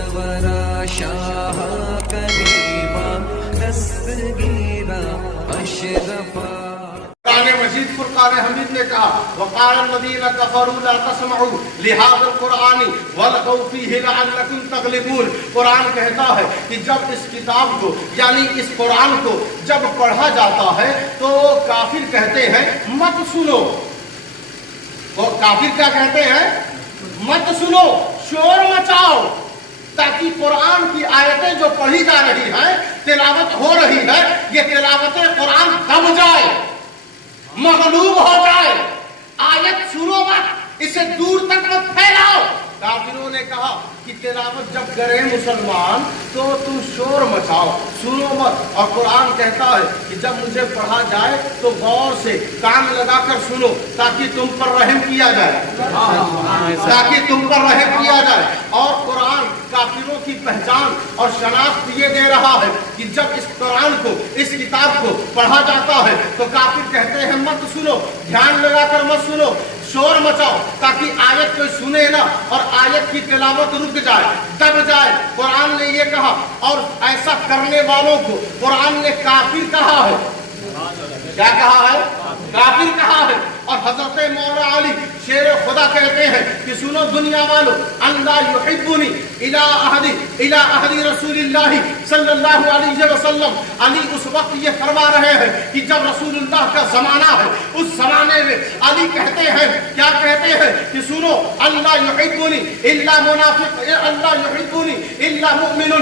سرورا شاہ کریما دستگیرا اشرفا. قرآن مجید فرقان حمید نے کہا وقال الذین کفروا لا تسمعوا لهذا القرآن والغوا فیہ لعلکم تغلبون. قرآن کہتا ہے کہ جب اس کتاب کو یعنی اس قرآن کو جب پڑھا جاتا ہے تو کافر کہتے ہیں مت سنو. اور کافر کیا کہتے ہیں؟ مت سنو، شور مچاؤ، تاکہ قرآن کی آیتیں جو پڑھی جا رہی ہیں، تلاوت ہو رہی ہے، یہ تلاوت قرآن دب جائے، مغلوب ہو جائے. آیت سنو مت، اسے دور تک مت پھیلاؤ. کافروں نے کہا کہ تلاوت جب کرے مسلمان تو تم شور مچاؤ، سنو مت. اور قرآن کہتا ہے کہ جب مجھے پڑھا جائے تو غور سے کان لگا کر سنو تاکہ تم پر رحم کیا جائے، تاکہ تم پر رحم کیا جائے. اور قرآن کافروں کی پہچان اور شناخت یہ دے رہا ہے کہ جب اس قرآن کو، اس کتاب کو پڑھا جاتا ہے تو کافر کہتے ہیں مت سنو، دھیان لگا کر مت سنو، شور مچاؤ تاکہ آیت کوئی سنے نہ اور آیت کی تلاوت رک جائے، دب جائے. قرآن نے یہ کہا اور ایسا کرنے والوں کو قرآن نے کافر کہا ہے. کیا کہا ہے؟ کافر کہا ہے. اور حضرت مولا علی شیر خدا کہتے ہیں کہ سنو دنیا والو اللہ یحبنی الی عہد رسول اللہ صلی اللہ علیہ وسلم. علی اس وقت یہ فرما رہے ہیں کہ جب رسول اللہ کا زمانہ ہے، اس زمانے میں علی کہتے ہیں، کیا کہتے ہیں کہ سنو اللہ یحبنی الا منافق، اللہ یحبنی الا مؤمن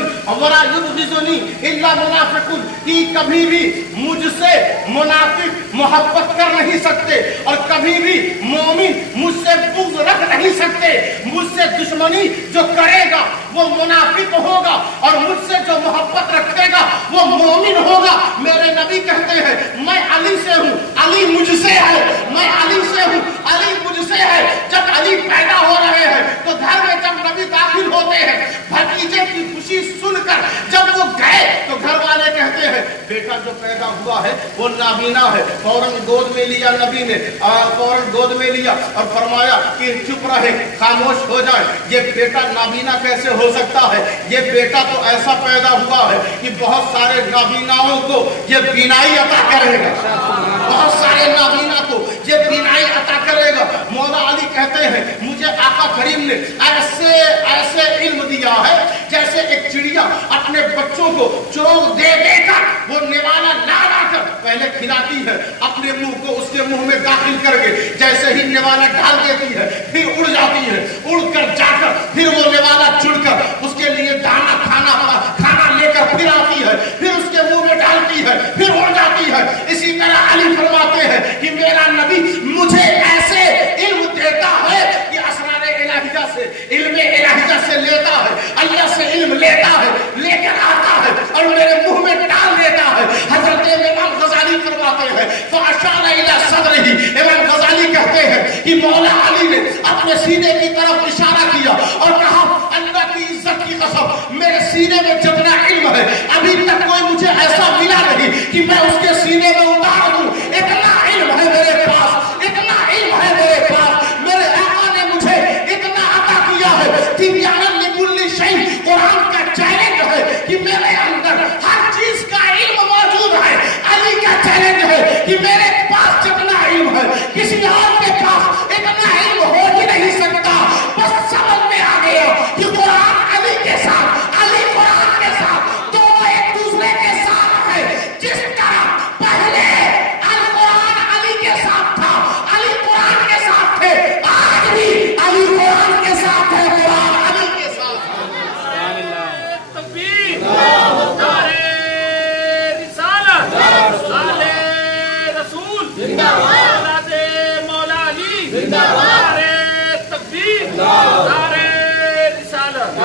ولا یبغضنی الا منافق. کہ کبھی بھی مجھ سے منافق محبت کر نہیں سکتے اور کبھی بھی مومن مجھ سے بغض رکھ نہیں سکتے. مجھ سے دشمنی جو کرے گا وہ منافق ہوگا اور مجھ سے جو محبت رکھے گا وہ مومن ہوگا. میرے نبی کہتے ہیں میں علی سے ہوں، علی مجھ سے ہے، میں علی سے ہوں، علی مجھ سے ہے. جب علی پیدا ہو رہے ہیں تو گھر میں جب نبی داخل ہوتے ہیں، بھتیجے کی خوشی سن کر جب وہ گئے تو گھر والے کہتے ہیں بیٹا جو پیدا ہوا ہے وہ نابینا ہے. فوراً گود میں لیا نبی نے، فوراً گود میں لیا اور فرمایا کہ چپ رہے، خاموش ہو جائے. یہ بیٹا نابینا کیسے ہو سکتا ہے؟ یہ بیٹا تو ایسا پیدا ہوا ہے کہ بہت سارے نابیناؤں کو یہ بینائی عطا کرے گا، بہت سارے نابینا کو یہ بینائی عطا کرے گا. مولا علی کہتے ہیں مجھے آقا کریم نے ایسے علم دیا ہے جیسے ایک چڑیا اپنے بچوں کو چوگ دے دے کر وہ نوالا لا لا کر پہلے کھلاتی ہے، اپنے منہ کو اس کے منہ میں داخل کر کے جیسے ہی نوالا ڈال دیتی ہے پھر اڑ جاتی ہے، اڑ کر جا کر پھر وہ نوالا چڑ کر اس کے لیے دانا کھانا لے کر پھر آتی ہے، پھر اس کے منہ میں ڈالتی ہے، پھر اڑ جاتی ہے. اسی طرح علی فرماتے ہیں کہ میرا نبی مجھے ایسے علم دیتا ہے کہ اسرار الہیہ سے، علم الہیہ سے لیتا ہے، اللہ سے علم لیتا ہے، لے کر آتا ہے اور میرے منہ میں ڈال دیتا ہے. حضرت امام غزالی فرماتے ہیں فاشار الی صدرہ، امام غزالی کہتے ہیں کہ مولا علی نے اپنے سینے کی طرف اشارہ کیا اور کہا اللہ کی عزت کی قسم میرے سینے میں جتنا علم ہے ابھی تک کوئی مجھے ایسا ملا نہیں کہ میں اس کے سینے میں اتار دوں. اتنا علم ہے میرے پاس، اتنا علم ہے میرے پاس. میرے آقا نے مجھے اتنا عطا کیا ہے. تبیان لکل شیء قرآن کا چیلنج ہے کہ میرے اندر ہر چیز کا علم موجود ہے. علی کا چیلنج ہے کہ میرے پاس جتنا علم ہے کسی اور کے پاس اتنا علم ہو ہی نہیں سکتا. بس سمجھ میں آ گیا کہ قرآن علی کے ساتھ، علی قرآن کے ساتھ، دونوں ایک دوسرے کے ساتھ ہے. جس طرح پہلے القرآن علی کے ساتھ تھا، علی قرآن کے ساتھ تھے، آج بھی علی قرآن کے ساتھ ہے، قرآن علی کے ساتھ ہے. تکبیر، نعرہ رسالت، آلِ رسول زندہ باد، مولا علی زندہ باد، نعرہ تکبیر، نعرہ رسالت.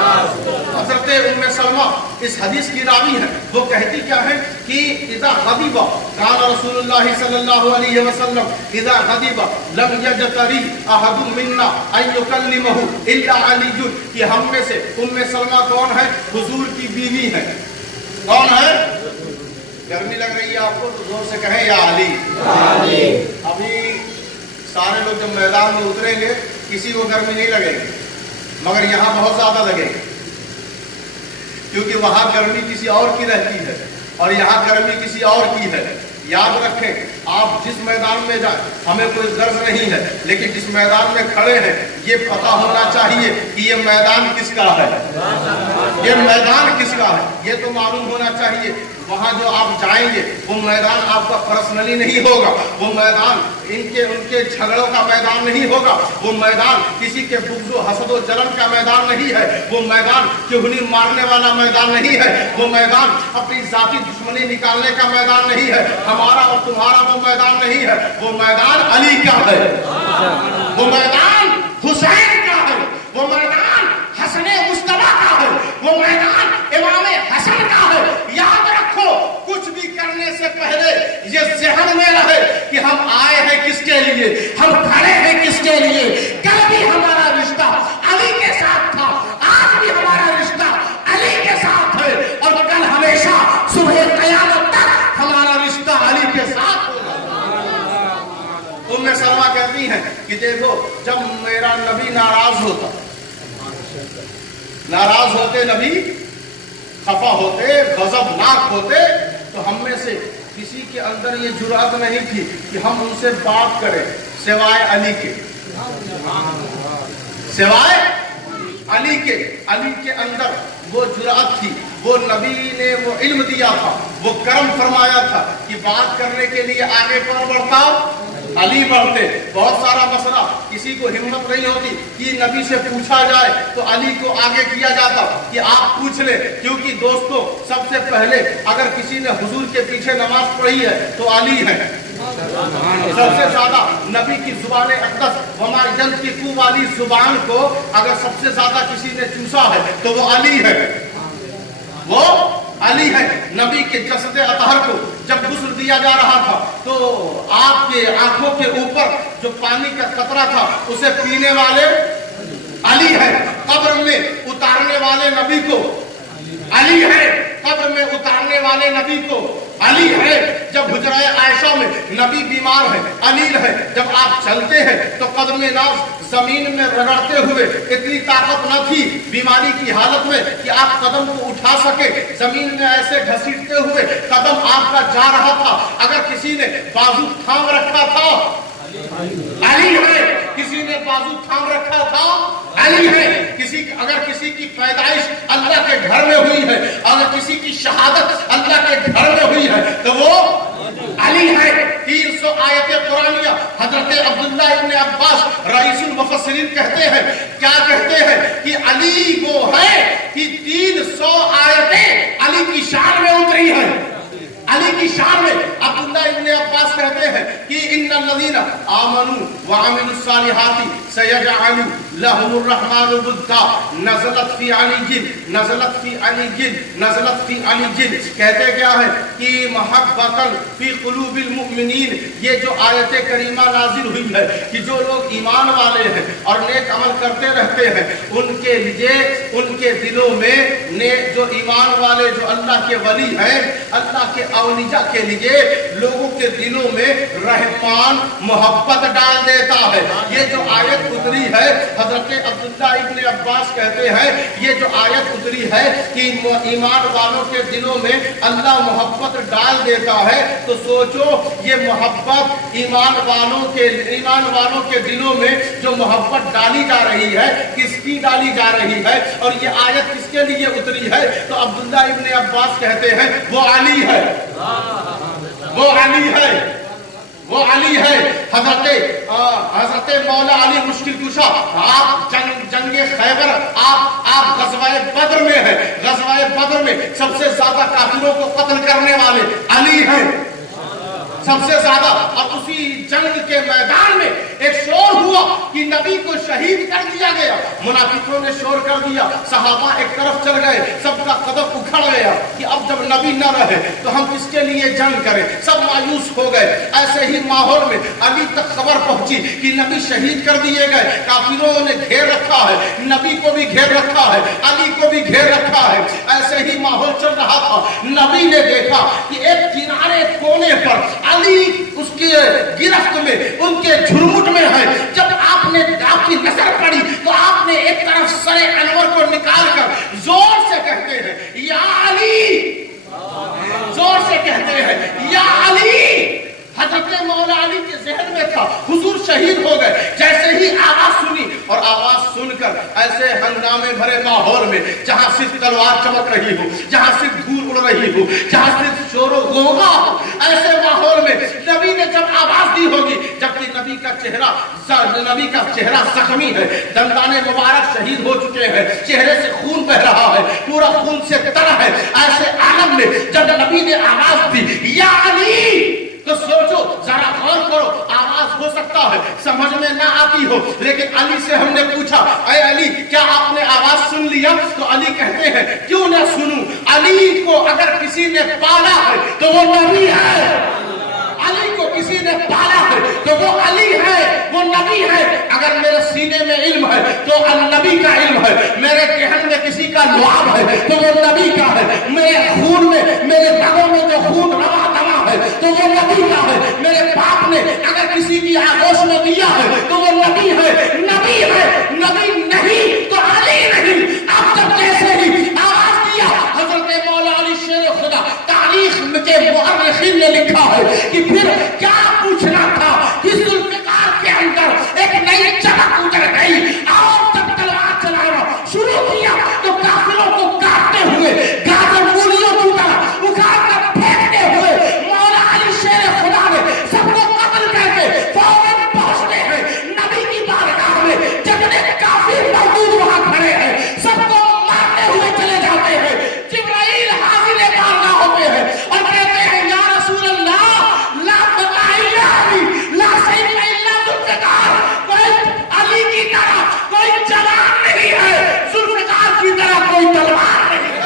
حضرت ام سلمہ اس حدیث کی راوی ہے. وہ کہتی کیا ہے کہ اذا غضب قال رسول اللہ صلی اللہ علیہ وسلم اذا غضب لم یجتری احد منا ان یکلمہ الا علی. کہ ہم میں سے ام سلمہ کون ہے؟ حضور کی بیوی ہے. کون ہے؟ گرمی لگ رہی ہے آپ کو تو زور سے کہیں یا علی. ابھی سارے لوگ جب میدان میں اتریں گے کسی کو گرمی نہیں لگے گی مگر یہاں بہت زیادہ لگے گی. کیونکہ وہاں گرمی کسی اور کی رہتی ہے اور یہاں گرمی کسی اور کی ہے. یاد رکھیں, آپ جس میدان میں جائیں, ہمیں کوئی غرض نہیں ہے, لیکن جس میدان میں کھڑے ہیں یہ پتہ ہونا چاہیے کہ یہ میدان کس کا ہے, یہ میدان کس کا ہے, یہ تو معلوم ہونا چاہیے. وہاں جو آپ جائیں گے وہ میدان آپ کا پرسنلی نہیں ہوگا, وہ میدان ان کے جھگڑوں کا میدان نہیں ہوگا, وہ میدان کسی کے بغض و حسد و جلن کا میدان نہیں ہے, وہ میدان چغلی مارنے والا میدان نہیں ہے, وہ میدان اپنی ذاتی دشمنی نکالنے کا میدان نہیں ہے, ہمارا اور تمہارا وہ میدان نہیں ہے. وہ میدان علی کا ہے, وہ میدان حسین کا ہے, وہ میدان حسن مصطفیٰ کا ہے, وہ میدان امام حسن کا ہے. یاد رکھو, کچھ بھی کرنے سے پہلے یہ ذہن میں رہے کہ ہم آئے ہیں کس کے لیے, ہم کھڑے ہیں کس کے لیے. کل بھی ہمارا رشتہ علی کے ساتھ تھا, آج بھی ہمارا رشتہ علی کے ساتھ ہے, اور کل ہمیشہ صبح قیامت تک ہمارا رشتہ علی کے ساتھ ہوگا. ام سلمہ کہتی ہیں کہ دیکھو, جب میرا نبی ناراض ہوتے نبی, خفا ہوتے, غضبناک ہوتے, تو ہم میں سے کسی کے اندر یہ جرأت نہیں تھی کہ ہم ان سے بات کریں سوائے علی کے, سوائے علی کے. علی کے اندر وہ جرأت تھی, وہ نبی نے وہ علم دیا تھا, وہ کرم فرمایا تھا کہ بات کرنے کے لیے آگے پر بڑھتا علی بڑھتے. بہت سارا مسئلہ کسی کو ہمت نہیں ہوتی کہ نبی سے پوچھا جائے تو علی کو آگے کیا جاتا کہ آپ پوچھ لیں, کیونکہ دوستو سب سے پہلے اگر کسی نے حضور کے پیچھے نماز پڑھی ہے تو علی ہے. سب سے زیادہ نبی کی زبان اقدس وما ینطق والی زبان کو اگر سب سے زیادہ کسی نے چوسا ہے تو وہ علی ہے, وہ علی ہے. نبی کے جسد اطہر کو جب غسل دیا جا رہا تھا تو آپ کے آنکھوں کے اوپر جو پانی کا قطرہ تھا اسے پینے والے علی ہے. قبر میں اتارنے والے نبی کو علی ہے, قبر میں اتارنے والے نبی کو علی ہے. جب حجرہ عائشہ میں نبی بیمار ہے علی ہے. جب آپ چلتے ہیں تو قدم ناز زمین میں رگڑتے ہوئے اتنی طاقت نہ تھی بیماری کی حالت میں کہ آپ قدم کو اٹھا سکے, زمین میں ایسے گھسیٹتے ہوئے قدم آپ کا جا رہا تھا. اگر کسی نے بازو تھام رکھا تھا علی ہے, کسی نے بازو تھام رکھا تھا علی ہے. اگر کسی کی پیدائش اللہ کے گھر میں ہوئی ہے, اگر کسی کی شہادت اللہ کے گھر میں ہوئی ہے تو وہ علی ہے. 300 آیت قرآنیہ حضرت عبداللہ ابن عباس رئیس المفسرین کہتے ہیں, کیا کہتے ہیں کہ علی وہ ہے کہ 300 آیتیں علی کی شان میں اتری ہیں, علی کی شان میں. عبداللہ ابن عباس کہتے ہیں کہ ان الذین آمنوا وعملوا الصالحات سیجعل لهم الرحمن ودا نزلت فی علی, نزلت فی علی, نزلت فی علی. کہتے کیا ہے کہ محبتا فی قلوب المؤمنین, یہ جو آیت کریمہ نازل ہوئی ہے کہ جو لوگ ایمان والے ہیں اور نیک عمل کرتے رہتے ہیں ان کے لیے ان کے دلوں میں جو ایمان والے جو اللہ کے ولی ہیں, اللہ کے اولیاء کے لیے لوگوں کے دلوں میں رحمان محبت ڈال دیتا ہے. یہ جو آیت اتری ہے حضرت عبداللہ ابن عباس کہتے ہیں یہ جو آیت اتری ہے کہ ایمان والوں کے دلوں میں اللہ محبت ڈال دیتا ہے, تو سوچو یہ محبت ایمان والوں کے دلوں میں جو محبت ڈالی جا رہی ہے کس کی ڈالی جا رہی ہے, اور یہ آیت کس کے لیے اتری ہے؟ تو عبداللہ ابن عباس کہتے ہیں وہ علی ہے, وہ علی ہے, وہ علی ہے. حضرت مولا علی مشکل کشا, آپ جنگ خیبر, آپ غزوہ بدر میں ہیں, غزوہ بدر میں سب سے زیادہ کافروں کو قتل کرنے والے علی ہیں سب سے زیادہ. اور اسی جنگ کے میدان میں ایک شور ہوا کہ نبی کو شہید کر دیا گیا. منافقوں نے شور کر دیا, صحابہ ایک طرف چل گئے, سب کا قدم اکھڑ گیا کہ اب جب نبی نہ رہے تو ہم کس کے لیے جنگ کریں, سب مایوس ہو گئے. ایسے ہی ماحول میں علی تک خبر پہنچی کہ نبی شہید کر دیے گئے, کافروں نے گھیر رکھا ہے, نبی کو بھی گھیر رکھا ہے, علی کو بھی گھیر رکھا ہے. ایسے ہی ماحول چل رہا تھا. نبی نے دیکھا کہ ایک کنارے کونے پر علی اس کے گرفت میں, ان کے جھرمٹ میں ہے. جب آپ کی نظر پڑی تو آپ نے ایک طرف سر انور کو نکال کر زور سے کہتے ہیں یا علی، زور سے کہتے ہیں یا علی۔ حضرت مولا علی کے ذہن میں تھا حضور شہید ہو گئے، جیسے ہی آواز سنی اور آواز سن کر ایسے ہنگامے بھرے ماحول میں جہاں صرف تلوار چمک رہی ہو، جہاں صرف دھول اڑ رہی ہو، جہاں صرف شور و غوغا ہو، ایسے ماحول میں نبی نے جب آواز دی ہوگی، جبکہ نبی کا چہرہ زخمی ہے، دندان مبارک شہید ہو چکے ہیں، چہرے سے خون بہ رہا ہے، پورا خون سے تر ہے، ایسے عالم میں جب نبی نے آواز دی یا علی، تو سوچو ذرا غور کرو، آواز ہو سکتا ہے سمجھ میں نہ آتی ہو، لیکن علی سے ہم نے پوچھا اے علی کیا آپ نے آواز سن لیا؟ تو علی کہتے ہیں کیوں نہ سنوں، علی کو اگر کسی نے پالا ہے تو وہ نبی ہے، علی کو کسی نے پالا ہے تو وہ علی ہے، وہ نبی ہے۔ اگر میرے سینے میں علم ہے تو النبی کا علم ہے، میرے ذہن میں کسی کا لعاب ہے تو وہ نبی کا ہے، میرے خون میں، میرے رگوں میں جو خون روا دوا ہے تو وہ نبی کا ہے، میرے باپ نے اگر کسی کی آغوش میں دیا ہے تو وہ نبی ہے، نبی ہے، نبی نہیں تو علی نہیں۔ اب تک کیسے ہی آواز دیا، حضرت مولا علی شیر خدا، تاریخ کے مورخین نے لکھا ہے کہ پھر کیا پوچھنا تھا کہ ذوالفقار کے اندر ایک نئی چمک اتر گئی، اور جب تلوار چلانا شروع کیا تو کافروں کو کاٹتے ہوئے، گاجر مولیوں کی طرح اکھاڑ کر پھینکتے ہوئے مولا علی شیر خدا نے سب کو قتل کر کے فوراً پہنچتے ہیں نبی کی بارگاہ میں، جتنے کافر موجود وہاں کھڑے ہیں سب کو مارتے ہوئے چلے جاتے ہیں۔ جبرائیل حاضر بارگاہ ہوتے ہیں اور کہتے ہیں یا رسول اللہ لا بقائی علی لا سیف الا ذوالفقار، کوئی علی کی طرح کوئی جوان نہیں ہے، ذوالفقار کی طرح کوئی تلوار نہیں ہے۔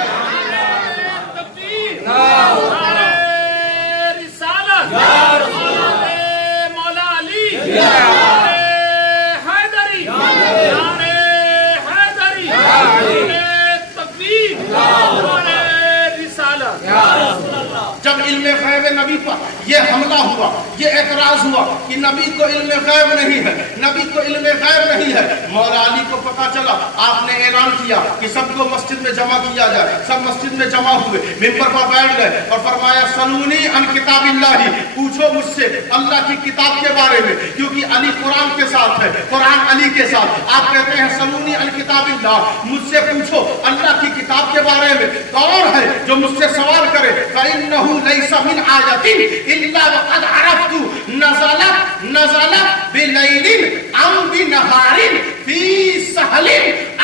جب علم غیب نبی پر یہ حملہ ہوا، یہ اعتراض ہوا کہ نبی کو علم غیب نہیں ہے، نبی کو علم غیب نہیں ہے، مولا علی کو پتا چلا، آپ نے اعلان کیا کہ سب کو مسجد میں جمع کیا جائے، سب مسجد میں جمع ہوئے، منبر پر بیٹھ گئے اور فرمایا سلونی عن کتاب اللہ، پوچھو مجھ سے اللہ کی کتاب کے بارے میں، کیونکہ علی قرآن کے ساتھ ہے، قرآن علی کے ساتھ، آپ کہتے ہیں سلونی عن کتاب اللہ، مجھ سے پوچھو اللہ کی کتاب کے بارے میں، کون ہے جو مجھ سے سوال کرے؟ فإنه ليس من آية إلا وقد عرفت نزلت بليل أم بنهار في سهل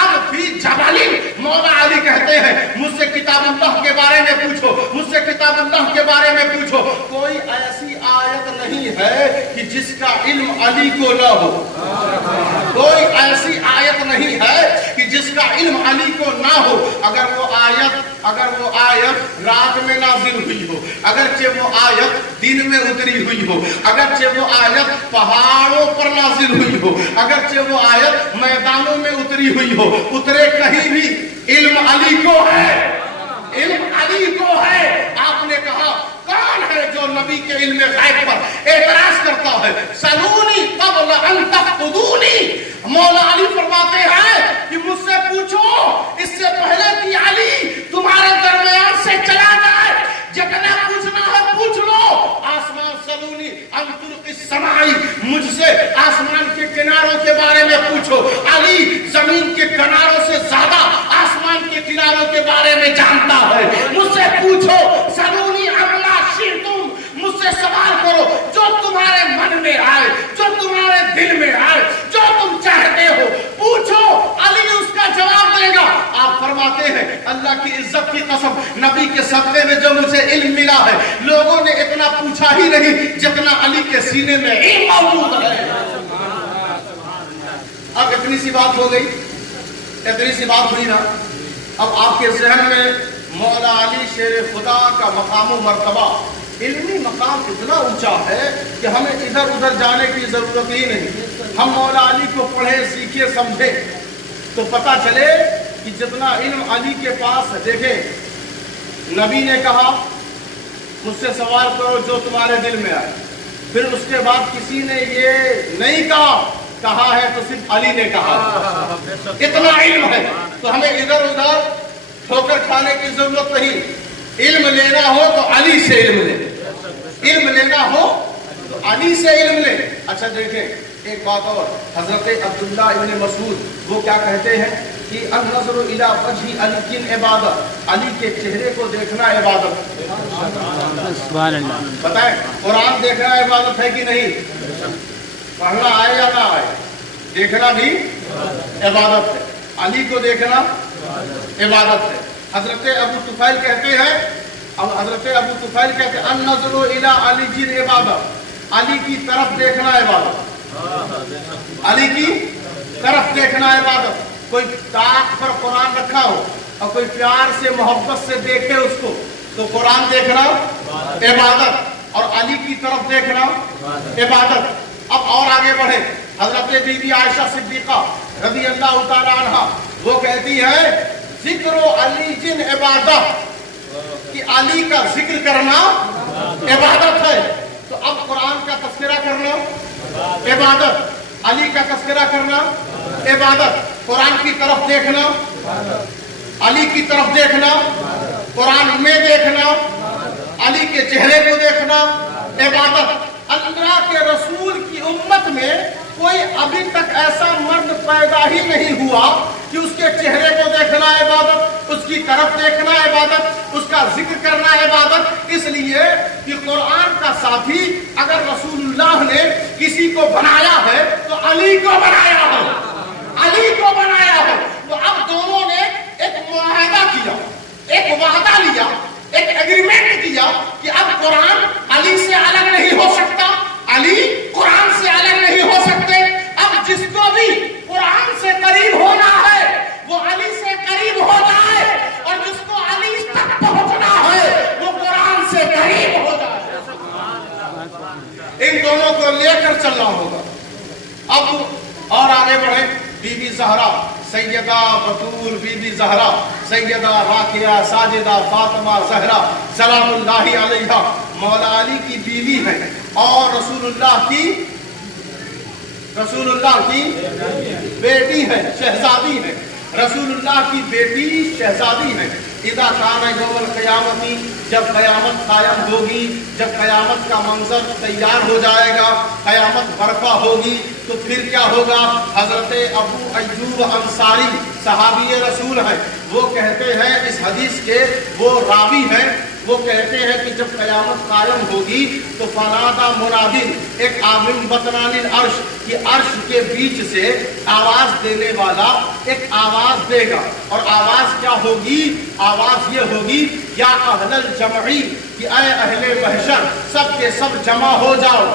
أم في جبل۔ مولا علی کہتے ہیں مجھ سے کتاب اللہ کے بارے میں پوچھو، مجھ سے کتاب اللہ کے بارے میں پوچھو، کوئی ایسی آیت نہیں ہے کہ جس کا علم علی کو نہ ہو، کوئی ایسی آیت نہیں ہے کہ جس کا علم علی کو نہ ہو۔ اگر وہ آیت رات میں نازل ہوئی ہو، اگرچہ وہ آیت دن میں اتری ہوئی ہو، اگرچہ وہ آیت پہاڑوں پر نازل ہوئی ہو، اگرچہ وہ آیت میدانوں میں اتری ہوئی ہو، اترے کہیں بھی علم علی کو ہے، علم علی کو ہے۔ آپ نے کہا کون ہے جو نبی کے علم غیب پر اعتراض کرتا ہے؟ سلونی قبل ان تفقدونی، مولا علی فرماتے ہیں کہ مجھ سے پوچھو اس سے پہلے کہ علی تمہارے درمیان سے چلا جائے، جتنا پوچھنا ہے پوچھ لو۔ آسمان سلونی ان طرق السماء، مجھ سے آسمان کے کناروں کے بارے میں پوچھو، علی زمین کے کناروں سے زیادہ آسمان کے کناروں کے بارے میں جانتا ہے، مجھ سے پوچھو۔ سلونی عما شئتم، مجھ سے سوال کرو جو تمہارے من میں آئے، جو تمہارے دل میں آئے، جو تم چاہتے ہو پوچھو، علی اس کا جواب دے گا۔ آپ فرماتے ہیں اللہ کی عزت کی قسم، نبی کے صدقے میں جو مجھے علم ملا ہے، لوگوں نے اتنا پوچھا ہی نہیں جتنا علی کے سینے میں علم موجود ہے۔ اب اتنی سی بات ہو گئی، اتنی سی بات ہوئی نا، اب آپ کے ذہن میں مولا علی شیر خدا کا مقام و مرتبہ، علمی مقام اتنا اونچا ہے کہ ہمیں ادھر ادھر جانے کی ضرورت ہی نہیں، ہم مولا علی کو پڑھیں، سیکھیں، سمجھیں تو پتہ چلے کہ جتنا علم علی کے پاس ہے۔ دیکھیں نبی نے کہا مجھ سے سوال کرو جو تمہارے دل میں آئے، پھر اس کے بعد کسی نے یہ نہیں کہا ہے تو صرف علی نے کہا، اتنا علم ہے۔ تو ہمیں ادھر ادھر ठोकर खाने की जरूरत नहीं। इल्म लेना हो तो अली से इल्म ले, इल्म लेना हो तो अली से इल्म ले। अच्छा देखें एक बात और, हजरत अब्दुल्ला इब्न मसूद वो क्या कहते हैं कि अन-नज़रु इला वजहि अली की इबादत, अली के चेहरे को देखना इबादत। सुभान अल्लाह। बताएं कुरान देखना इबादत है कि नहीं? पढ़ना आए या ना आए, देखना भी इबादत है। अली को देखना इबादत है। हजरत अबू तुफैल कहते हैं, अब हजरत अबू तुफैल कहते हैं अन-नज़रु इला अली की इबादत, अली की तरफ देखना इबादत, अली की तरफ देखना इबादत। कोई ताक पर कुरान रखा हो और कोई प्यार से मोहब्बत से देखे उसको तो कुरान देखना इबादत, और अली की तरफ देखना इबादत। अब और आगे बढ़े, हजरत बीबी आयशा सिद्दीका रज़ी अल्लाह तआला अन्हा वो कहती है जिक्र अली जिन इबादत, कि अली का जिक्र करना इबादत है। तो अब कुरान का तज़किरा करना इबादत, अली का तज़किरा करना इबादत, कुरान की तरफ देखना, अली की तरफ देखना, कुरान में देखना, अली के चेहरे को देखना इबादत। अल्लाह के रसूल की उम्मत में कोई अभी तक ऐसा मर्द पैदा ही नहीं हुआ कि उसके चेहरे को देखना इबादत, उसकी तरफ देखना इबादत, उसका जिक्र करना इबादत। इसलिए कि कुरान का साथी अगर रसूलुल्लाह ने किसी को बनाया है तो अली को बनाया है, अली को बनाया है। तो अब दोनों ने एक मुआहदा किया, एक वादा लिया, एक एग्रीमेंट किया कि अब कुरान अली से अलग नहीं हो सकता, अली कुरान से अलग नहीं हो सकते। अब जिसको भी कुरान से करीब होना है वो अली से करीब हो जाए, और जिसको अली तक पहुंचना है वो कुरान से करीब हो जाए। इन दोनों को लेकर चलना होगा। अब और आगे बढ़े, बीबी ज़हरा, सैयदा बतूल बीबी ज़हरा, सैयदा राकिया, साजिदा, फातिमा ज़हरा सलामुल्लाहि अलैहा मौला अली की बीवी है और रसूलुल्लाह की बेटी है, शहजादी है। रसूलुल्लाह की बेटी शहजादी है। इदा काना यौमल क़यामती, जब क़यामत कायम होगी, जब क़यामत का मंजर तैयार हो जाएगा, क़यामत बर्पा होगी, तो फिर क्या होगा? हज़रत अबू अय्यूब अंसारी सहाबी रसूल हैं, वो कहते हैं, इस हदीस के वो रावी हैं, वो कहते हैं कि जब क़यामत कायम होगी तो फनादा मुनादिन, एक आमिन बतनानिल अर्श, कि अर्श के बीच से आवाज देने वाला एक आवाज देगा। और आवाज क्या होगी? आवाज ये होगी, या अहलल जमई, कि ऐ अहले महशर, सब के सब जमा हो जाओ,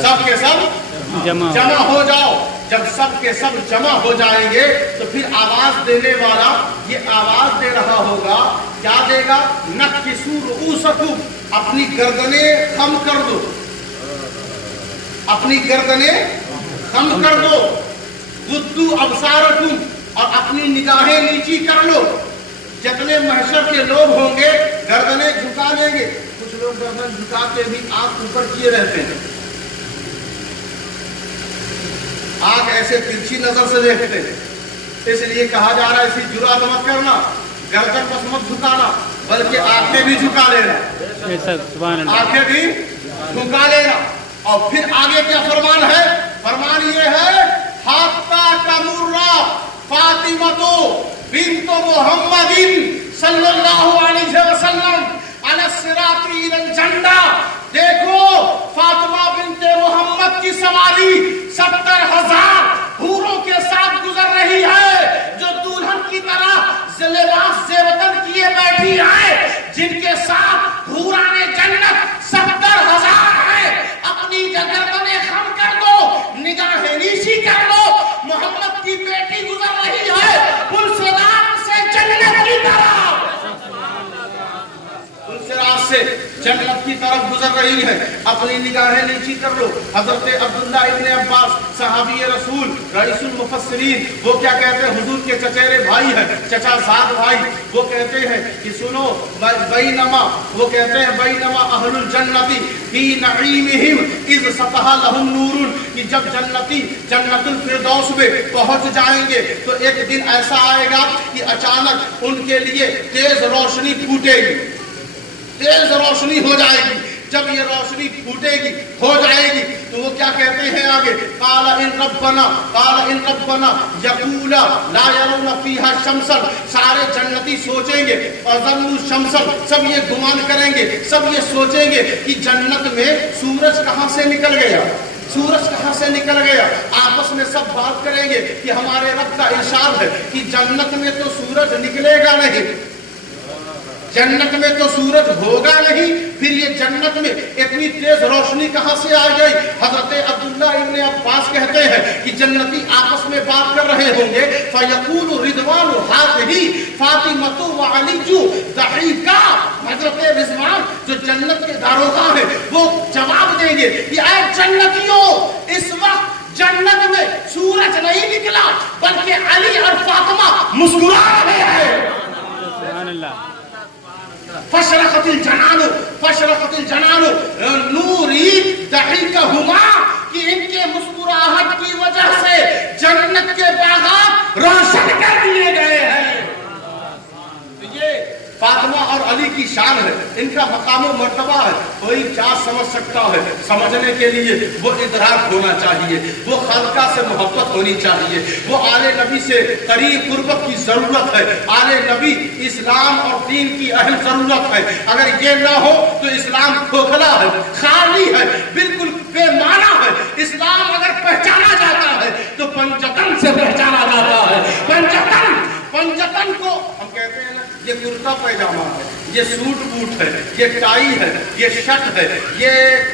सब के सब जमा हो जाओ। जब सब के सब जमा हो जाएंगे तो फिर आवाज देने वाला ये आवाज दे रहा होगा, क्या देगा? नक्किसू रुऊसकुम, अपनी गर्दनें खम कर दो, अपनी गर्दनें खम कर दो। गुद्दू अबसारकुम, और अपनी निगाहें नीची कर लो। जितने महशर के लोग होंगे गर्दनें झुका देंगे। कुछ लोग गर्दन झुका के भी आंख ऊपर किए रहते हैं, आंख ऐसे तिरछी नजर से देखते हैं। इसलिए कहा जा रहा है इसी जुर्अत मत करना, गर्दन बस मत झुकाना, बल्कि आंखें भी झुका लेना, आंखें भी झुका लेना। और फिर आगे क्या फरमान है? फरमान ये है, हात्ता कमुर्रा फातिमतो बिन्तो मुहम्मदिन सल्लल्लाहु अलैहि वसल्लम अला सिराती इलल जन्ना। देखो फातिमा बिन्ते मोहम्मद की सवारी 70,000 हूरों के साथ गुजर रही है, जो दुल्हन की तरह लिबास ज़ेवतन किए बैठी है, जिनके साथ हूराने जन्नत 70,000 है। अपनी गर्दनें खम कर दो, निगाहें नीची कर दो। मोहम्मद की बेटी गुजर रही है पुलसिरात से जन्नत की तरफ, पुलसिरात से जन्नत की तरफ गुजर रही है। अपनी निगाहें नीची कर लो। हजरत अब्दुल्ला इब्न अब्बास साहबी रसूल रईसुल मुफस्सिरीन वो क्या कहते हैं, हुजूर के चचेरे भाई हैं, चचा साद भाई, वो कहते हैं कि सुनो बैनमा, वो कहते हैं बैनमा अहलुल जन्नती फी नईमिहिम इज़ सतहा लहुम नूरुन, कि जब जन्नती जन्नतुल फिरदौस में पहुंच जाएंगे तो एक दिन ऐसा आएगा कि अचानक उनके लिए तेज रोशनी फूटेगी, तेज रोशनी हो जाएगी। जब ये रोशनी फूटेगी हो जाएगी तो वो क्या कहते हैं आगे, काला इन रब्बना यकूला ला यरौना फीहा शमसन, सारे जन्नती सोचेंगे, और ज़न्नु शमसन, सब ये गुमान करेंगे, सब ये सोचेंगे कि जन्नत में सूरज कहाँ से निकल गया, सूरज कहाँ से निकल गया। आपस में सब बात करेंगे कि हमारे रब का इरशाद है कि जन्नत में तो सूरज निकलेगा नहीं, जन्नत में तो सूरज होगा नहीं, फिर ये जन्नत में इतनी तेज रोशनी कहां से आ गई। हजरत अब्दुल्ला इब्ने अब्बास कहते हैं कि जन्नती आपस में बात कर रहे होंगे, फयकूलु रिदवानु हाज़िही फातिमतु व अलीजु दहीका, हजरत रिजवान जो जन्नत के दारोगा हैं वो जवाब देंगे कि ऐ जन्नतियों, इस वक्त जन्नत में सूरज नहीं निकला बल्कि अली और फातिमा मुस्कुरा रहे हैं। फशरखतिल जनानु नूरी दहीकहुमा, कि इनके मुस्कुराहट की वजह से जन्नत के बागात रोशन कर दिए गए हैं। तो ये फातिमा और अली की शान है, इनका मकाम और मर्तबा है। कोई क्या समझ सकता है, समझने के लिए वो इदराक होना चाहिए, वो खालका से मोहब्बत होनी चाहिए, वो आले नबी से करीब कुर्बत की जरूरत है। आले नबी इस्लाम और दीन की अहम जरूरत है। अगर ये ना हो तो इस्लाम खोखला है, खाली है, बिल्कुल बेमाना है। इस्लाम अगर पहचाना जाता है तो पंजतन से पहचाना जाता है। पंजतन को हम कहते हैं ना, ये कुर्ता पैजामा है, ये सूट बूट है, ये टाई है, ये शर्ट है, ये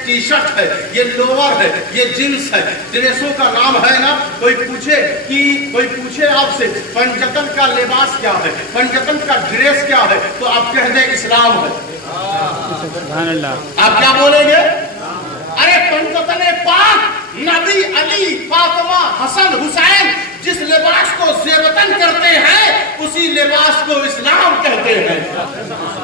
टी शर्ट है, ये लोअर है, ये जींस है। ड्रेसों का नाम है ना, कोई पूछे आपसे पंजतन का लिबास क्या है, पंजतन का ड्रेस क्या है, तो आप कह दें इस्लाम है। आप क्या बोलेंगे? अरे पंजतन पाक, नबी, अली, फातिमा, हसन, हुसैन जिस लिबास को ज़ेबतन करते हैं उसी लिबास को इस्लाम कहते हैं,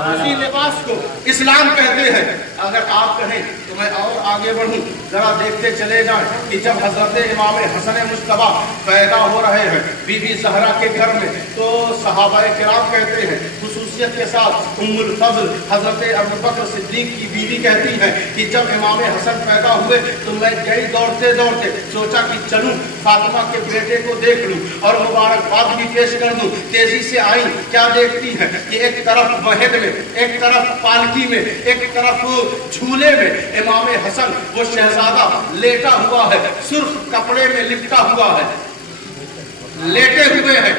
उसी लिबास को इस्लाम कहते हैं। अगर आप कहें तो मैं और आगे बढ़ूं, जरा देखते चले जाएं कि जब हजरत इमाम हसन मुज्तबा पैदा हो रहे हैं बीबी ज़हरा के घर में, तो सहाबाए किराम कहते हैं, खुसूसियत के साथ उम्मुल फज़ल हजरत अबू बकर सिद्दीक की बीवी कहती हैं कि जब इमाम हसन पैदा हुए तो मैं गई दौड़ते दौड़ते, सोचा कि चलूं फातिमा के बेटे को देख लूं और मुबारकबाद भी पेश कर दूं। तेजी से आई, क्या देखती हैं कि एक तरफ महद में, एक तरफ पालकी में, एक तरफ झूले में इमाम हसन वो शहजादा लेटा हुआ है, सुर्ख कपड़े में लिपटा हुआ है, लेटे हुए हैं।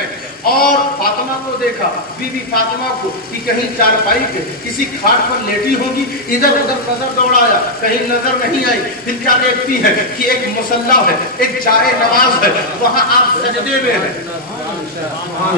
और फातिमा को देखा, बीबी फातिमा को, कि कहीं चारपाई पे किसी खाट पर लेटी होगी, इधर उधर नजर दौड़ाया, कहीं नजर नहीं आई। फिर क्या देखती है कि एक मुसल्ला है, एक जाए नमाज है, वहां आप सजदे में हैं,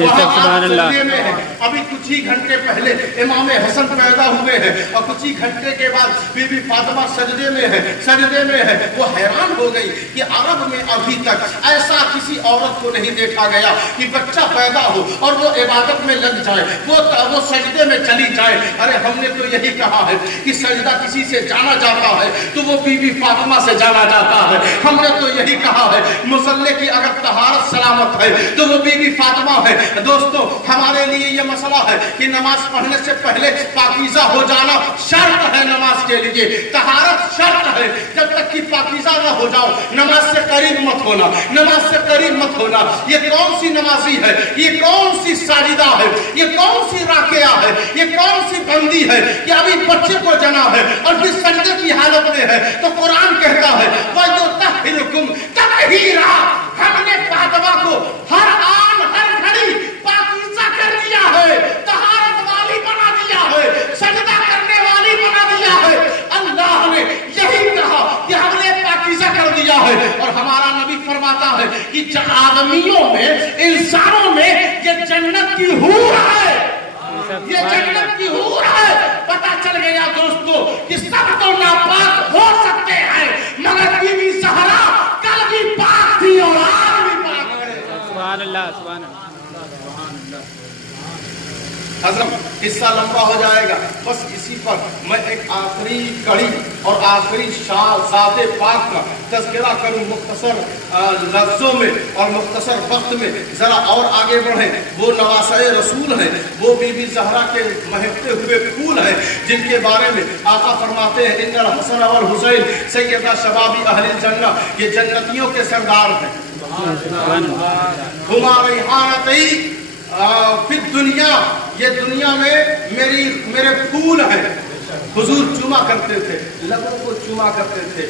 वहां आप सजदे में हैं। अभी कुछ ही घंटे पहले इमाम हसन पैदा हुए हैं और कुछ ही घंटे के बाद बीबी फातिमा सजदे में है, सजदे में है। वो हैरान हो गई कि अरब में अभी तक ऐसा किसी औरत को नहीं देखा गया कि बच्चा पैदा हो और वो इबादत में लग जाए, वो सजदे में चली जाए। अरे हमने तो यही कहा है कि सजदा किसी से जाना जाता है तो वो बीबी फातिमा से जाना जाता है। हमने तो यही कहा है मुसल्ले की अगर तहारत सलामत है तो वो बीबी फातिमा है। दोस्तों, हमारे लिए ये मसला है कि नमाज पढ़ने से पहले पाकीज़ा हो जाना शर्त है, नमाज के लिए तहारत शर्त है। जब तक कि पाकीज़ा ना हो जाओ नमाज से करीब मत होना, नमाज से करीब मत होना। ये कौन सी नमाजी है, ये कौन सी साजिदा है, ये कौन सी राकिया है, ये कौन सी बंदी है कि अभी बच्चे को जना है और फिर सजदे की हालत में है। तो कुरान कहता है वयुतहिरुकुम तत्हीरा, हमने फातिमा को हर आन हर घड़ी पाकीज़ा कर दिया है, तहारत वाली बना दिया है, सजदा करने वाली बना दिया है। अल्लाह ने यही कहा कि हमने पाकीज़ा कर दिया है। और हमारा नबी फरमाता है कि आदमियों में, इंसानों में ये जन्नत की हूर है, ये जन्नत की हूर है। पता चल गया दोस्तों कि सब तो नापाक हो सकते हैं मगर बीबी ज़हरा कल भी पाक थी हजरत हिस्सा लंबा हो जाएगा। बस इसी पर मैं एक आखिरी कड़ी और आखिरी सात पाक का तज़किरा करूँ मुख्तसर लफ्ज़ों में और मुख्तसर वक्त में, ज़रा और आगे बढ़ें। वो नवासे रसूल हैं, वो बीबी ज़हरा के महकते हुए फूल हैं, जिनके बारे में आका फरमाते हैं इन्नल हसन वल हुसैन सैयदा शबाबी अहलिल जन्नह, ये जन्नतियों के सरदार हैं। हुमा रैहानतई फिर दुनिया, ये दुनिया में मेरे फूल हैं। हुजूर चुमा करते थे, लबों को चुमा करते थे,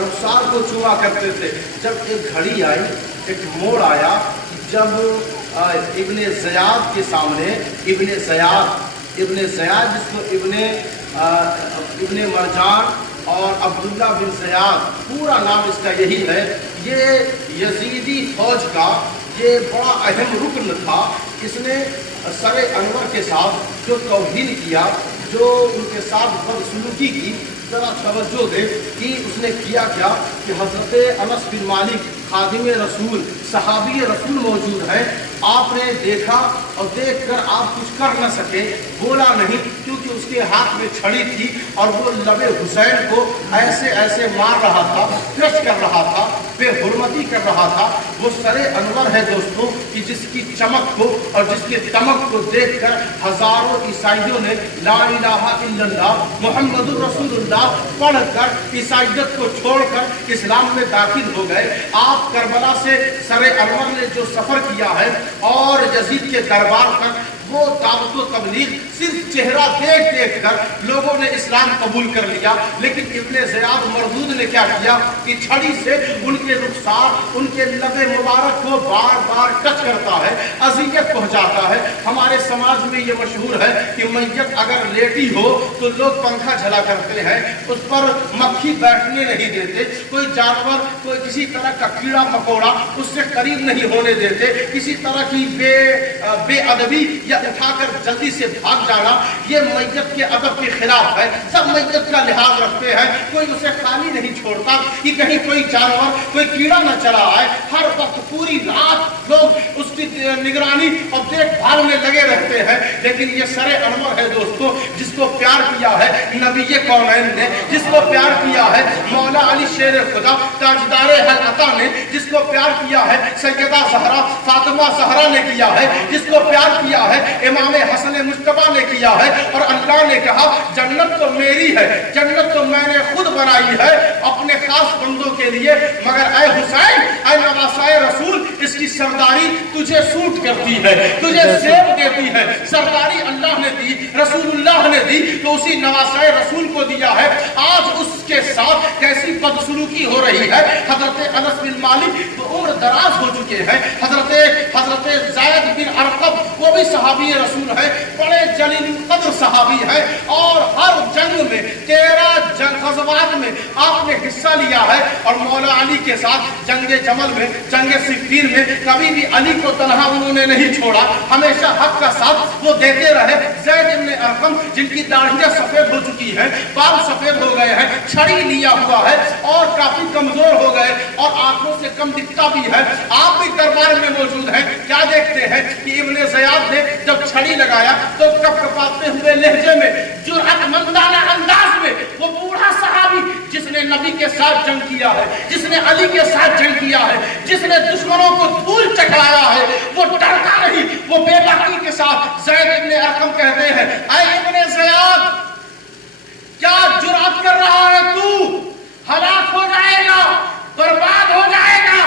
रुखसार को चुमा करते थे। जब एक घड़ी आई, एक मोड़ आया, जब इब्ने ज़याद के सामने इब्ने ज़याद जिसको इब्ने मरजान और अब्दुल्ला बिन ज़याद, पूरा नाम इसका यही है, ये यजीदी फौज का ये बड़ा अहम रुकन था। इसने सरे अनवर के साथ जो तौहीन किया, जो उनके साथ बदसलूकी की, ज़रा तवज्जो दे कि उसने किया क्या कि हज़रत अनस बिन मालिक खादिम रसूल सहाबी रसूल मौजूद है। आपने देखा और देखकर आप कुछ कर न सके, बोला नहीं, क्योंकि उसके हाथ में छड़ी थी और वो लबे हुसैन को ऐसे ऐसे मार रहा था, क्रश कर रहा था, बेहुरमती कर रहा था। वो सरे अनवर है दोस्तों कि जिसकी चमक को और जिसके तमक को देखकर हजारों ईसाइयों ने ला इलाहा इल्लल्लाह मुहम्मदुर रसूलुल्लाह पढ़कर ईसाइयत को छोड़कर इस्लाम में दाखिल हो गए। आप करबला से सरे अनवर ने जो सफर किया है और यजीद के दरबार तक, वो दावत व तबलीग सिर्फ चेहरा देख देख कर लोगों ने इस्लाम कबूल कर लिया। लेकिन इब्ने ज़याद मरदूद ने क्या किया कि छड़ी से उनके रुखसार, उनके लबे मुबारक को बार बार टच करता है, अज़ियत पहुंचाता है। हमारे समाज में ये मशहूर है कि मैयत अगर लेटी हो तो लोग पंखा झला करते हैं, उस पर मक्खी बैठने नहीं देते, कोई जानवर, कोई किसी तरह का कीड़ा मकोड़ा उससे करीब नहीं होने देते, किसी तरह की बेअदबी या उठाकर जल्दी से भाग जाना, ये मैयत के अदब के खिलाफ है। सब मैयत का लिहाज रखते हैं, कोई उसे खाली नहीं छोड़ता कि कहीं कोई जानवर, कोई कीड़ा न चला आए। हर वक्त पूरी रात लोग उसकी निगरानी और देखभाल में लगे रहते हैं। लेकिन ये सरे अनवर है दोस्तों, जिसको प्यार किया है नबी कौनैन ने, जिसको प्यार किया है मौला अली शेर खुदा ताजदारे हक़ ने, जिसको प्यार किया है सैयदा ज़हरा फातिमा ज़हरा ने किया है, जिसको प्यार किया है इमाम हसन मुस्तफा ने किया है। और अल्लाह ने कहा जन्नत तो मेरी है, जन्नत तो मैंने खुद बनाई है अपने खास बंदों के लिए, मगर ऐ हुसैन, ऐ नवासाए रसूल, इसकी सरदारी तुझे सूट करती है, तुझे सेब देती है। सरदारी अल्लाह ने दी, रसूलुल्लाह ने दी, तो उसी नवासाए रसूल को दिया है। आज उसके साथ कैसी बदसलूकी हो रही है। हजरत अनस बिन मालिक तो उम्र दराज हो चुके हैं, हजरत ज़ैद बिन अरक़म वो भी सहाबी रसूल है, बड़े जलील कद्र सहाबी है, और हर जंग में 13 ग़ज़वात में आपने हिस्सा लिया है। और मौला अली के साथ जंगे जमल में, जंगे सिफ़ीन में कभी भी अली को तन्हा उन्होंने नहीं छोड़ा, हमेशा हक का साथ वो देते रहे। ज़ैद इब्न अरक़म जिनकी दाढ़ियाँ सफ़ेद हो चुकी हैं, बाल सफ़ेद हो गए हैं, छड़ी लिया हुआ है और काफ़ी कमज़ोर हो गए और आंखों से कम दिखता भी है। आप भी दरबार में मौजूद हैं, क्या देखते हैं कि इब्ने ज़याद ने जब छड़ी लगाया तो कपकपाते हुए लहजे में, जुर्अतमंदाना अंदाज में, वो बूढ़ा सहाबी जिसने नबी के साथ जंग किया है, जिसने अली के साथ जंग किया है, जिसने दुश्मनों को धूल चटाया है, वो डरता नहीं, वो बेबाकी के साथ ज़ैद इब्न अरक़म कहते हैं, ऐ इब्ने ज़याद, क्या जुर्अत कर रहा है तू? हलाक हो जाएगा, बर्बाद हो जाएगा।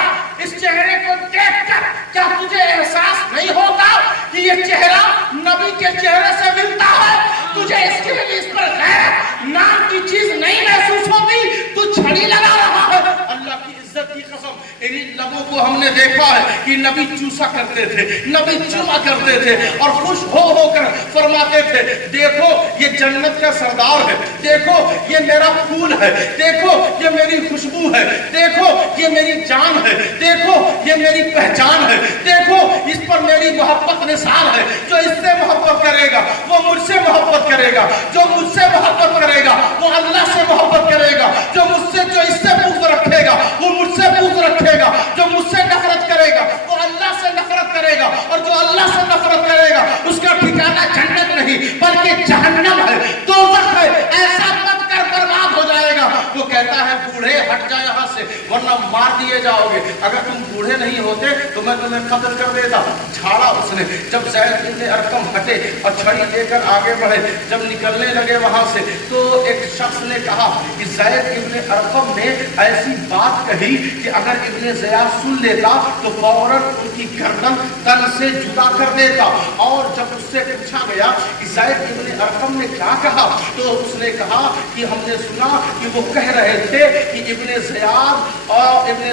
इस चेहरे को देखकर क्या तुझे एहसास नहीं होता कि ये चेहरा नबी के चेहरे से मिलता है? तुझे इसके लिए इस पर गैरत नाम की चीज नहीं महसूस होती? तू छड़ी लगा रहा है। अल्लाह की इज्जत की कसम, इन लबों को हमने देखा है कि नबी चूसा करते थे, नबी चुमा करते थे और खुश हो होकर फरमाते थे, देखो ये जन्नत का सरदार है, देखो ये मेरा फूल है, देखो ये मेरी खुशबू है, देखो ये मेरी जान है, देखो ये मेरी पहचान है, देखो इस पर मेरी मोहब्बत निसार है। जो इससे मोहब्बत करेगा वो मुझसे मोहब्बत करेगा, जो मुझसे मोहब्बत करेगा वो अल्लाह से मोहब्बत करेगा, जो इससे बुग़्ज़ रखेगा वो मुझसे बुग़्ज़ रखेगा, जो मुझसे नफरत करेगा वो अल्लाह से नफरत करेगा, और जो अल्लाह से नफरत करेगा उसका ठिकाना दिए जाओगे, अगर तुम बूढ़े नहीं होते तो मैं तुम्हें कत्ल कर देता। झाड़ा उसने। जब ज़ैद इब्ने अरकम हटे और छड़ी लेकर आगे बढ़े, जब निकलने लगे वहां से, तो एक शख्स ने कहा कि ज़ैद इब्ने अरकम ने ऐसी बात कही कि अगर इब्ने ज़ियाद सुन लेता तो फौरन उनकी गर्दन तन से जुदा कर देता। और जब उससे पूछा गया कि ज़ैद इब्ने अरकम ने क्या कहा, तो उसने कहा कि हमने सुना कि वो कह रहे थे कि इब्ने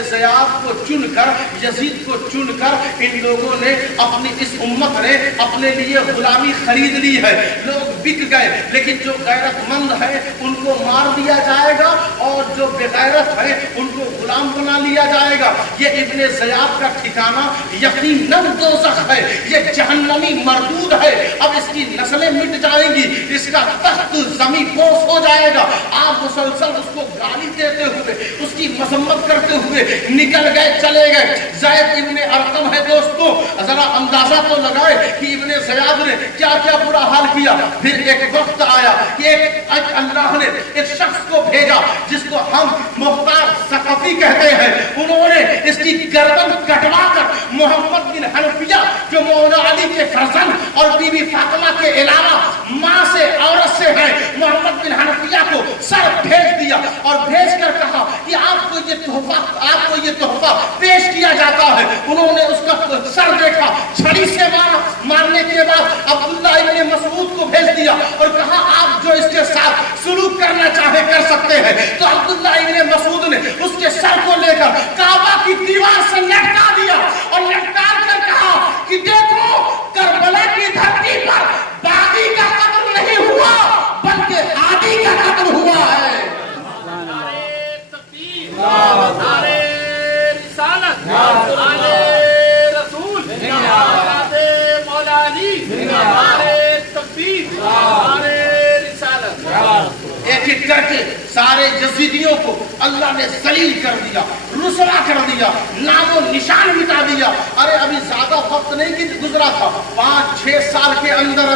ज़ियाद को चुनकर, यजीद को चुनकर इन लोगों ने, अपनी इस उम्मत ने अपने लिए गुलामी खरीद ली है। लोग बिक गए, लेकिन जो गैरतमंद है उनको मार दिया जाएगा और जो बेगैरत है उनको गुलाम बना लिया जाएगा। ये इब्ने ज़ियाद का ठिकाना यकीनन दोज़ख है, ये जहन्नमी मरदूद है। अब इसकी नस्लें मिट जाएंगी, इसका तख्त ज़मी पोस हो जाएगा। आप मुसलसल उसको गाली देते हुए, उसकी मजम्मत करते हुए निकल गए, चले गए। ज़ैद इब्ने अरकम है दोस्तों, जरा अंदाजा तो लगाए कि इब्ने ज़ियाद ने क्या क्या बुरा हाल किया। फिर एक वक्त आया कि अल्लाह ने एक शख्स को भेजा जिसको हम मुख्तार सकफी कहते हैं। उन्होंने इसकी गर्दन कटवाकर मोहम्मद बिन हनफिया, जो मौला अली के फर्जंद और बीबी फातिमा के अलावा माँ से, औरत से है, मोहम्मद बिन हनफिया को सर भेज दिया और भेज कर कहा कि आपको ये तोहफा पेश किया जाता है। उन्होंने उसका सर देखा, छड़ी से मारा। मारने के बाद अब्दुल्ला इब्ने मसऊद को भेज दिया और कहा आप जो इसके साथ सुलूक करना चाहे कर सकते हैं। तो अब्दुल्ला इब्ने मसऊद ने उसके सर को लेकर काबा की दीवार से लटका दिया और लटका कर कहा कि देखो, करबला की धरती पर बागी का कत्ल नहीं हुआ, बल्कि हादी का कत्ल हुआ है। नारे तकबीर, नारे रिसालत, आले रसूल, नारे मौला अली, नारे तकबीर, नारे रिसालत। एक एक करके सारे यजीदियों को अल्लाह ने जलील कर दिया, रुसवा कर दिया, नामो निशान मिटा दिया। अरे अभी ज्यादा वक्त नहीं गुजरा था, 5-6 साल के अंदर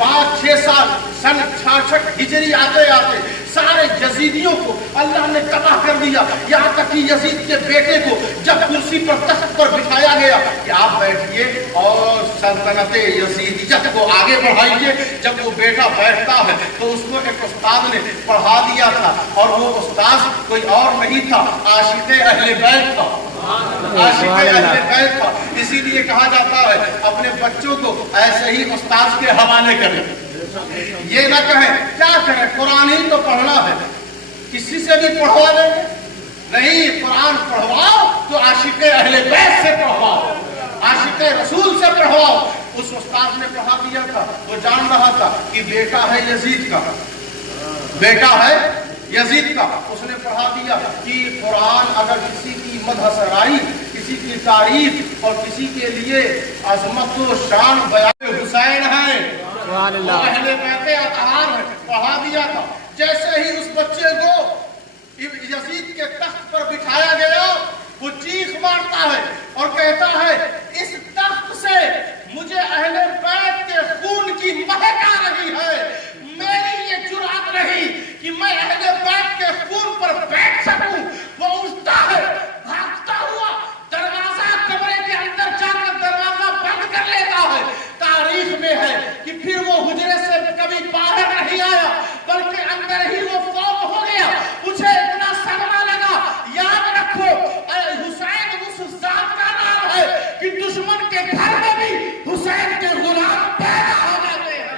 5-6 साल, सन 66 हिजरी आते आते सारे यजीदियों को अल्लाह ने तबाह कर दिया। यहाँ तक कि यजीद के बेटे को जब कुर्सी पर, तख्त पर बिठाया गया कि आप बैठिए और सल्तनत यजीदियत को आगे बढ़ाइए, जब वो बेटा बैठता है तो उसको एक उस्ताद ने पढ़ा दिया था, और वो उस्ताद कोई और नहीं था, आशिक़े अहले बैत था। आशिक़े अहले बैत था। इसीलिए कहा जाता है अपने बच्चों को ऐसे ही उस्ताद के हवाले करें, ये ना कहें क्या करें, कुरान ही तो पढ़ना है, किसी से भी पढ़वा देंगे नहीं, कुरान पढ़वाओ तो आशिक़े अहले बैत से पढ़वाओ, आशिक़े रसूल से पढ़वाओ। उस उस्ताद ने पढ़ा दिया था, वो जान रहा था कि बेटा है यजीद का, बेटा है यजीद का। उसने पढ़ा दिया कि कुरान अगर किसी की मदह सराई, किसी की तारीफ और किसी के लिए अजमत व शान बयान हुसैन है, अहले बैत अतहार है, पढ़ा दिया था। जैसे ही उस बच्चे को यजीद के तख्त पर बिठाया गया, वो चीख मारता है और कहता है इस तख्त से मुझे अहले बैत के खून की महक आ रही है, मेरी ये जुर्अत नहीं कि मैं अहले बैत के खून पर बैठ सकूं। वो उठता है भागता हुआ, दरवाजा कमरे के अंदर जाकर दरवाजा बंद कर लेता है। तारीख में है कि फिर वो हुजरे से कभी बाहर नहीं आया, बल्कि अंदर ही वो फौत हो गया। उसे इतना सदमा लगा, याद रखो हुसैन उस जात का नाम है कि दुश्मन के घर में भी हुसैन के गुलाम पैदा हो जाते हैं।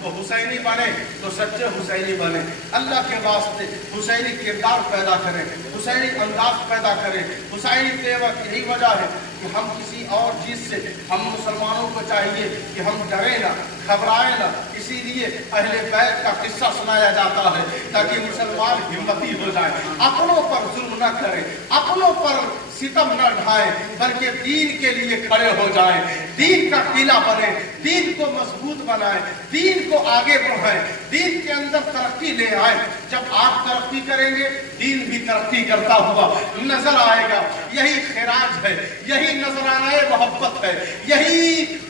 तो हुसैनी बने तो सच्चे हुसैनी बने, अल्लाह के वास्ते हुसैनी किरदार पैदा करें, हुसैनी अंदाज पैदा करें, हुसैनी तेवर। यही वजह है कि हम किसी और चीज से, हम मुसलमानों को चाहिए कि हम डरे ना, घबराए ना। इसीलिए अहले बैत का किस्सा सुनाया जाता है ताकि मुसलमान हिम्मती हो जाए, अपनों पर जुल्म न करें, अपनों पर सितम न ढाएं, बल्कि दीन के लिए खड़े हो जाएं, दीन का किला बने, दीन को मजबूत बनाएं, दीन को आगे बढ़ाएं, दीन के अंदर तरक्की ले आए। जब आप तरक्की करेंगे दीन भी तरक्की करता हुआ नजर आएगा। यही खिराज है, यही नजराना मोहब्बत है, यही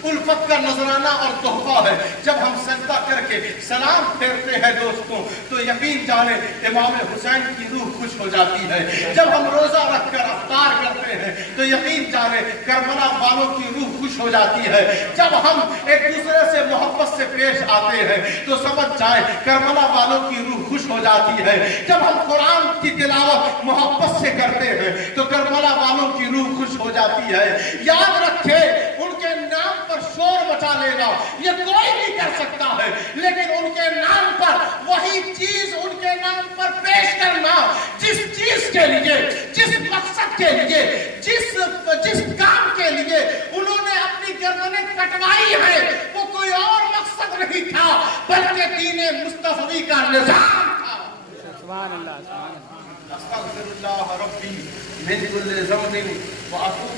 उल्फत का नजराना और तोहफा है। जब हम सजदा करके सलाम फेरते हैं दोस्तों, तो यकीन जाने इमाम हुसैन की रूह खुश हो जाती है। जब हम रोजा रखकर अफ्तार करते हैं, तो यकीन जाने करबला वालों की रूह खुश हो जाती है। जब हम एक दूसरे से मोहब्बत से पेश आते हैं, तो समझ जाए करबला वालों की रूह खुश हो जाती है। जब हम कुरान की तिलावत मोहब्बत से करते हैं, तो करबला वालों की रूह खुश हो जाती है। याद रखे, उनके नाम पर शोर मचा लेना ये कोई भी कर सकता है, लेकिन उनके नाम पर वही चीज उनके नाम पर पेश करना जिस चीज के लिए, जिस मकसद के लिए, जिस काम के लिए उन्होंने अपनी गर्दनें कटवाई है, वो कोई और मकसद नहीं था बल्कि दीन मुस्तफवी का निजाम था। सुभान अल्लाह, सुभान अल्लाह। अस्तगफिरुल्लाह रब्बी मिन कुल्ली ज़ंबिन व अतूबु